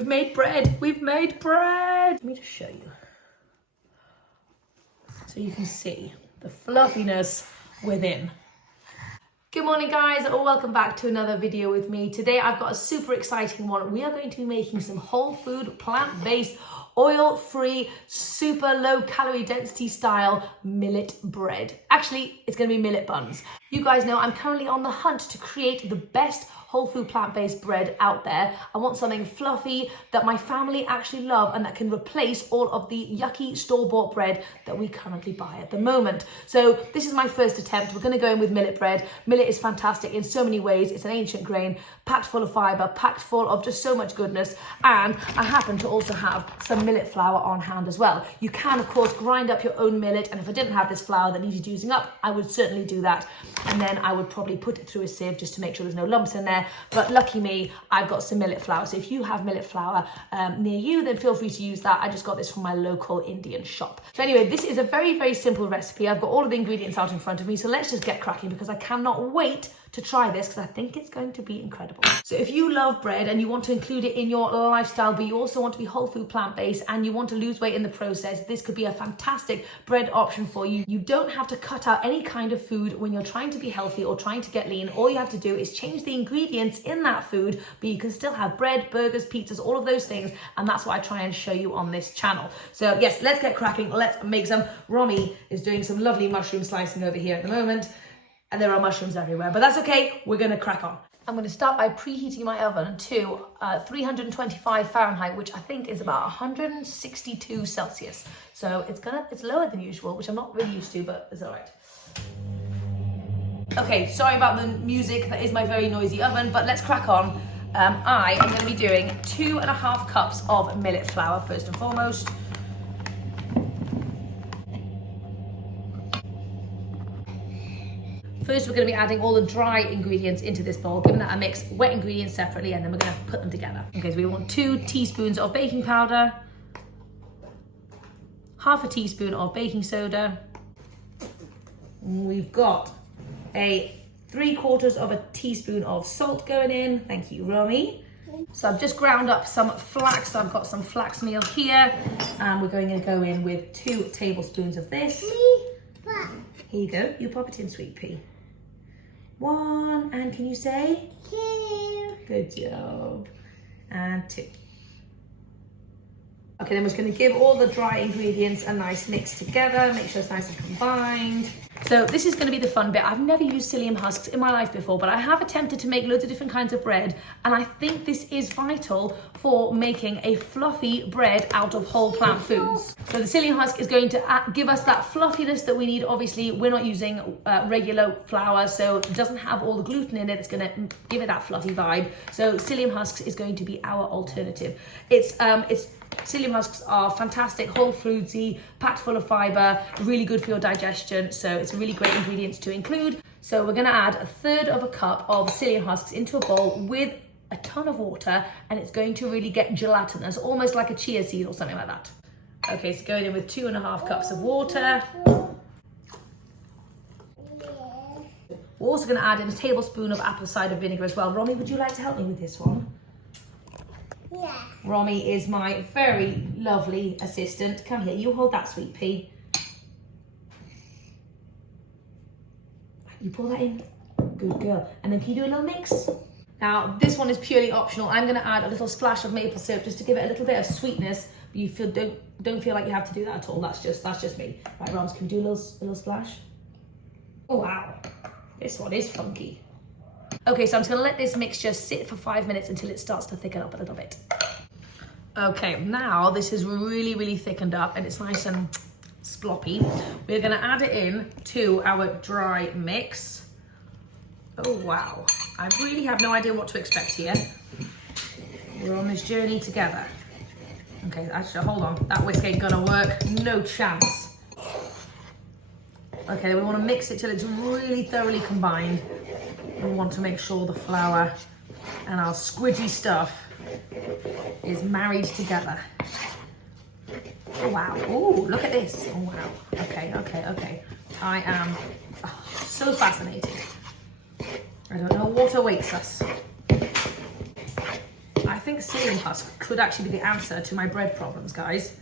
We've made bread. We've made bread. Let me just show you. So you can see the fluffiness within. Good morning guys, welcome back to another video with me. Today I've got a super exciting one. We are going to be making some whole food, plant-based, oil-free, super low calorie density style millet bread. Actually, it's going to be millet buns. You guys know I'm currently on the hunt to create the best whole food plant-based bread out there. I want something fluffy that my family actually love and that can replace all of the yucky store-bought bread that we currently buy at the moment. So this is my first attempt. We're going to go in with millet bread. Millet is fantastic in so many ways. It's an ancient grain, packed full of fiber, packed full of just so much goodness. And I happen to also have some millet flour on hand as well. You can, of course, grind up your own millet. And if I didn't have this flour that needed using up, I would certainly do that. And then I would probably put it through a sieve just to make sure there's no lumps in there. But lucky me, I've got some millet flour. So if you have millet flour near you, then feel free to use that. I just got this from my local Indian shop. So anyway, this is a very, very simple recipe. I've got all of the ingredients out in front of me. So let's just get cracking because I cannot wait to try this because I think it's going to be incredible. So if you love bread and you want to include it in your lifestyle, but you also want to be whole food plant-based and you want to lose weight in the process, this could be a fantastic bread option for you. You don't have to cut out any kind of food when you're trying to be healthy or trying to get lean. All you have to do is change the ingredients in that food, but you can still have bread, burgers, pizzas, all of those things. And that's what I try and show you on this channel. So yes, let's get cracking. Let's make some. Romy is doing some lovely mushroom slicing over here at the moment. And there are mushrooms everywhere, but that's okay. We're gonna crack on. I'm gonna start by preheating my oven to 325 Fahrenheit, which I think is about 162 Celsius. So it's lower than usual, which I'm not really used to, but it's all right. Okay, sorry about the music. That is my very noisy oven, but let's crack on. I am gonna be doing 2.5 cups of millet flour first and foremost. First, we're going to be adding all the dry ingredients into this bowl, giving that a mix, wet ingredients separately, and then we're going to put them together. Okay, so we want 2 teaspoons of baking powder, half a teaspoon of baking soda. We've got a 3/4 of a teaspoon of salt going in. Thank you, Romy. So I've just ground up some flax. So I've got some flax meal here, and we're going to go in with 2 tablespoons of this. Here you go. You pop it in, sweet pea. 1, and can you say? 2. Good job. And 2. Okay, then we're just going to give all the dry ingredients a nice mix together, make sure it's nice and combined. So this is going to be the fun bit. I've never used psyllium husks in my life before, but I have attempted to make loads of different kinds of bread, and I think this is vital for making a fluffy bread out of whole plant foods. So the psyllium husk is going to give us that fluffiness that we need. Obviously, we're not using regular flour, so it doesn't have all the gluten in it. It's going to give it that fluffy vibe. So psyllium husks is going to be our alternative. Psyllium husks are fantastic, whole foodsy, packed full of fiber, really good for your digestion. So it's a really great ingredient to include. So we're going to add 1/3 cup of psyllium husks into a bowl with a ton of water, and it's going to really get gelatinous, almost like a chia seed or something like that. Okay, so going in with 2.5 cups of water. We're also going to add in a tablespoon of apple cider vinegar as well. Romy, would you like to help me with this one? Yeah. Romy is my very lovely assistant. Come here, you hold that, sweet pea. You pour that in. Good girl. And then can you do a little mix? Now, this one is purely optional. I'm going to add a little splash of maple syrup just to give it a little bit of sweetness. But you don't feel like you have to do that at all. That's just me. Right, Roms, can we do a little splash? Oh wow, this one is funky. Okay, so I'm just gonna let this mixture sit for 5 minutes until it starts to thicken up a little bit. Okay, now this is really, really thickened up and it's nice and sploppy. We're gonna add it in to our dry mix. Oh wow, I really have no idea what to expect here. We're on this journey together. Okay, actually, hold on, that whisk ain't gonna work, no chance. Okay, we want to mix it till it's really thoroughly combined. We want to make sure the flour and our squidgy stuff is married together. Oh wow, oh look at this, oh wow, okay. I am so fascinated. I don't know what awaits us. I think think psyllium husk could actually be the answer to my bread problems, guys.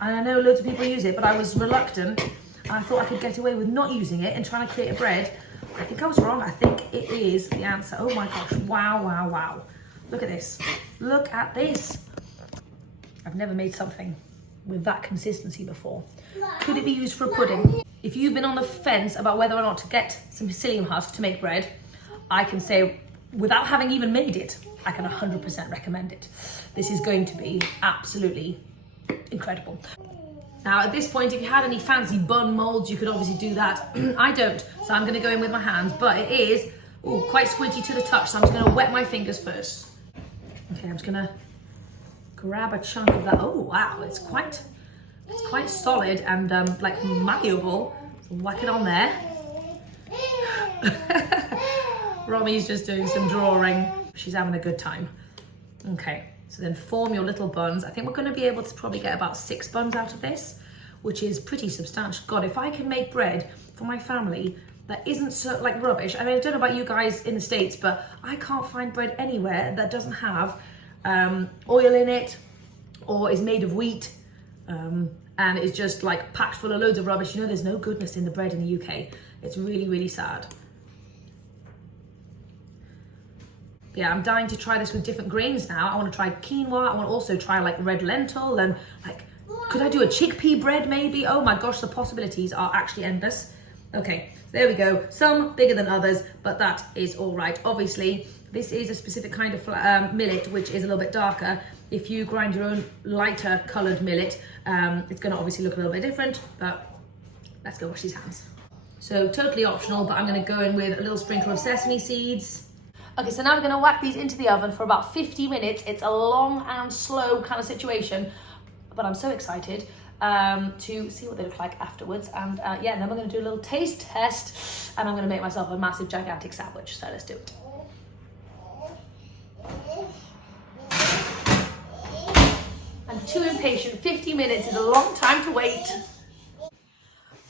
And I know loads of people use it, but I was reluctant. I thought I could get away with not using it and trying to create a bread. I think I was wrong. I think it is the answer. Oh my gosh, wow, wow, wow. Look at this. Look at this. I've never made something with that consistency before. Could it be used for a pudding? If you've been on the fence about whether or not to get some psyllium husk to make bread, I can say, without having even made it, I can 100% recommend it. This is going to be absolutely incredible. Now at this point, if you had any fancy bun molds, you could obviously do that. I don't, so I'm gonna go in with my hands, but it is quite squidgy to the touch, so I'm just gonna wet my fingers first. Okay, I'm just gonna grab a chunk of that. Oh wow, it's quite solid and like malleable. So whack it on there. Romy's just doing some drawing. She's having a good time. Okay, so then form your little buns. I think we're going to be able to probably get about 6 buns out of this, which is pretty substantial. God, if I can make bread for my family that isn't so like rubbish. I mean, I don't know about you guys in the States, but I can't find bread anywhere that doesn't have oil in it or is made of wheat and is just like packed full of loads of rubbish. You know, there's no goodness in the bread in the UK. It's really, really sad. Yeah, I'm dying to try this with different grains now. I want to try quinoa. I want to also try like red lentil and like, could I do a chickpea bread maybe? Oh my gosh, the possibilities are actually endless. Okay, so there we go. Some bigger than others, but that is all right. Obviously, this is a specific kind of millet, which is a little bit darker. If you grind your own lighter colored millet, it's going to obviously look a little bit different, but let's go wash these hands. So totally optional, but I'm going to go in with a little sprinkle of sesame seeds. Okay, so now we're gonna whack these into the oven for about 50 minutes. It's a long and slow kind of situation, but I'm so excited to see what they look like afterwards. And yeah, then we're gonna do a little taste test and I'm gonna make myself a massive, gigantic sandwich. So let's do it. I'm too impatient. 50 minutes is a long time to wait.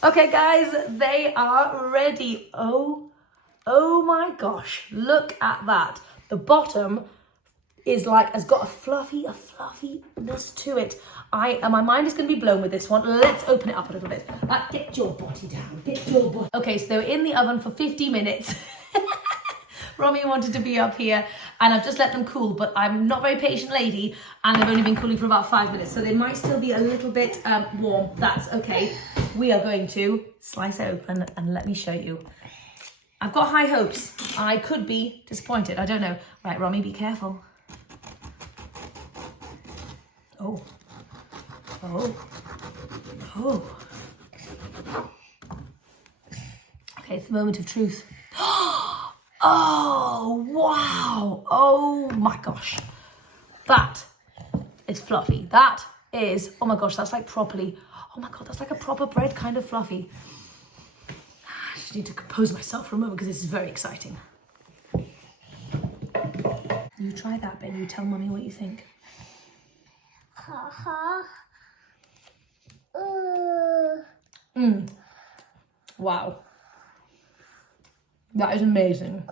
Okay, guys, they are ready. Oh my gosh, look at that. The bottom is like, has got a fluffiness to it. My mind is gonna be blown with this one. Let's open it up a little bit. Get your body down, get your body. Okay, so they were in the oven for 50 minutes. Romy wanted to be up here and I've just let them cool, but I'm not a very patient lady and they've only been cooling for about 5 minutes. So they might still be a little bit warm. That's okay. We are going to slice it open and let me show you. I've got high hopes. I could be disappointed. I don't know. Right, Romy, be careful. Oh. Okay, it's the moment of truth. Oh, wow. Oh my gosh. That is fluffy. That is, oh my gosh, that's like properly, oh my God, that's like a proper bread kind of fluffy. I just need to compose myself for a moment because this is very exciting. You try that bit and you tell Mummy what you think. Wow. That is amazing.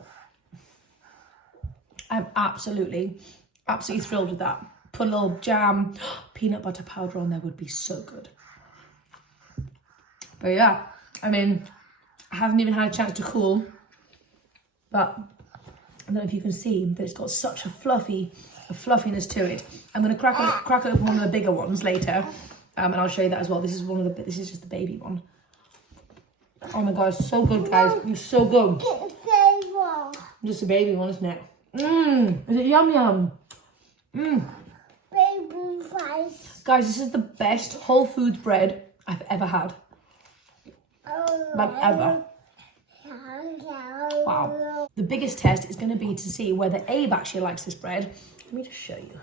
I'm absolutely thrilled with that. Put a little jam, peanut butter powder on there would be so good. But yeah, I mean, I haven't even had a chance to cool, but I don't know if you can see that it's got such a fluffiness to it. I'm going to crack open one of the bigger ones later, and I'll show you that as well. This is just the baby one. Oh my God, it's so good, guys. It's so good. Just a baby one, isn't it? Is it yum yum? Baby fries. Guys, this is the best whole foods bread I've ever had. Like ever. Wow. The biggest test is going to be to see whether Abe actually likes this bread. Let me just show you.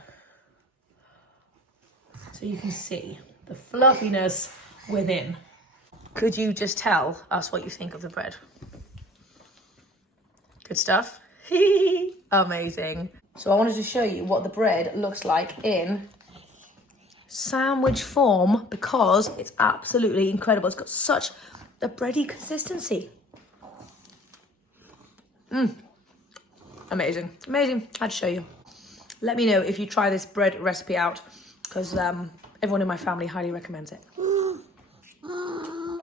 So you can see the fluffiness within. Could you just tell us what you think of the bread? Good stuff? Amazing. So I wanted to show you what the bread looks like in sandwich form because it's absolutely incredible. It's got such a bready consistency. Amazing. I'd show you. Let me know if you try this bread recipe out, because everyone in my family highly recommends it.